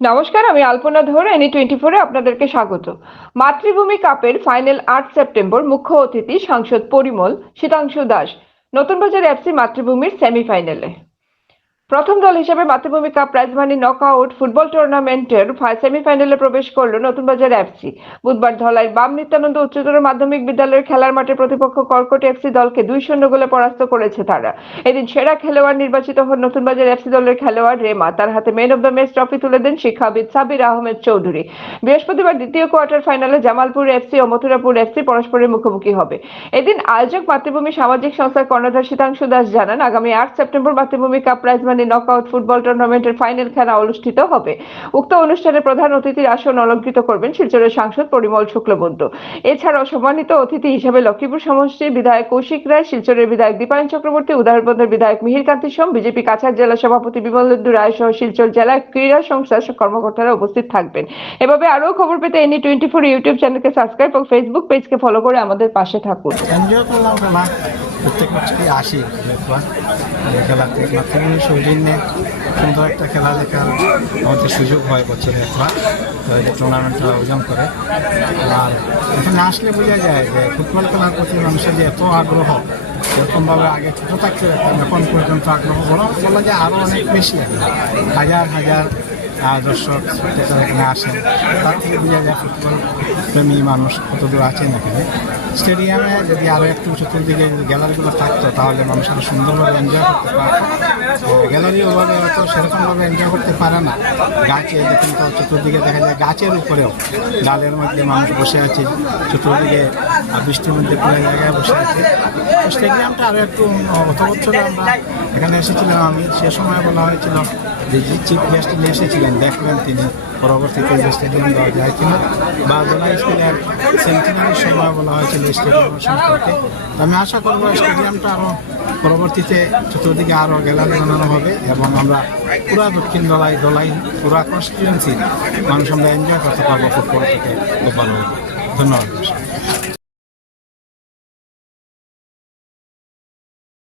নমস্কার, আমি আলপনা ধর এনি টোয়েন্টি ফোরে আপনাদেরকে স্বাগত। মাতৃভূমি কাপের ফাইনাল আট সেপ্টেম্বর মুখ্য অতিথি সাংসদ পরিমল শীতাংশু দাস। নতুন বাজার এফসি মাতৃভূমির সেমিফাইনালে প্রথম দল হিসেবে Matribhumi cup prize money knockout football টুর্নামেন্টের সেমিফাইনালে প্রবেশ করল নতুন বাজার এফসি। বুধবার ধলাই বাম নিত্যানন্দ উচ্চতর মাধ্যমিক বিদ্যালয়ের খেলার মাঠে প্রতিপক্ষ কর্কট এফসি দলকে দুই শূন্য গোলে পরাস্ত করেছে তারা। এদিন সেরা খেলোয়াড় নির্বাচিত হন নতুন বাজার এফসি দলের খেলোয়াড় রেমা। তার হাতে man of the match trophy তুলে দেন শিক্ষাবিদ সাবির আহমেদ চৌধুরী। বৃহস্পতিবার দ্বিতীয় কোয়ার্টার ফাইনালে জামালপুর এফসি ও মথুরাপুর এফসি পরস্পরের মুখোমুখি হবে। এদিন আয়োজক মাতৃভূমি সামাজিক সংস্থার কর্ণধার শীতাংশু দাস জানান, আগামী আট September Matribhumi cup prize money knockout football টুর্নামেন্টের ফাইনাল খেলা অনুষ্ঠিত হবে। উক্ত অনুষ্ঠানে প্রধান অতিথির আসন অলঙ্কৃত করবেন শিলচরের সাংসদ পরিমল শুক্লবৈদ্য এছাড়াও সম্মানিত অতিথি হিসেবে লক্ষ্মীপুর সমষ্টির বিধায়ক কৌশিক রায়, শিলচরের বিধায়ক দীপায়ন চক্রবর্তী উদাহরণবন্দের বিধায়ক মিহির কান্তি সোম, বিজেপি কাছাড় জেলা সভাপতি বিমলেন্দু রায় সহ শিলচর জেলা ক্রীড়া সংস্থার কর্মকর্তারা উপস্থিত থাকবেন। এভাবে আরও খবর পেতে এনি টোয়েন্টি ফোর ইউটিউব চ্যানেলকে সাবস্ক্রাইব ও ফেসবুক পেজকে ফলো করে আমাদের পাশে থাকুন। প্রত্যেক বছরই আসি। খেলাতে মাতৃভূমি সৌজন্যে সুন্দর একটা খেলা দেখার আমাদের সুযোগ হয় বছরে একবার। টুর্নামেন্টটা আয়োজন করে। আর এখানে আসলে বোঝা যায় যে ফুটবল খেলার প্রতি মানুষের যে এত আগ্রহ, এরকমভাবে আগে ছোটো দেখতাম এখন পর্যন্ত আগ্রহ বড়, বলা যায় আরও অনেক বেশি হাজার হাজার দর্শক spectator এখানে আসেন, তার থেকে বোঝা যায় ফুটবল প্রেমী মানুষ কত দূর আছেন এখানে স্টেডিয়ামে যদি আরও একটু চতুর্দিকে গ্যালারিগুলো থাকতো, তাহলে মানুষ আরও সুন্দরভাবে এনজয় করতে পারতো। গ্যালারি ওভাবে অত সেরকমভাবে এনজয় করতে পারে না। গাছে দেখুন তো, চতুর্দিকে দেখা যায় গাছের উপরেও ডালের মধ্যে মানুষ বসে আছে, চতুর্দিকে বৃষ্টির মধ্যে খোলা জায়গায় বসে আছে। স্টেডিয়ামটা আরও একটু গত বছরে আমরা এখানে এসেছিলাম, আমি সে সময় বলা হয়েছিল যে চিফ গেস্ট এসেছিলেন দেখবেন তিনি। পরবর্তীতে যে স্টেডিয়াম দেওয়া যায় কিনা। বা জেলা স্কুলের সেন্টিনারির সময় বলা হয়েছিল স্টেডিয়াম সম্পর্কে। আমি আশা করব স্টেডিয়ামটা আরও পরবর্তীতে চতুর্দিকে আরও গ্যালারি বানানো হবে এবং আমরা পুরা দক্ষিণ দলাই দলাই, পুরা কনস্টিটুয়েন্সি মানুষ আমরা এনজয় করতে পারব ফুটবল থেকে। ধন্যবাদ।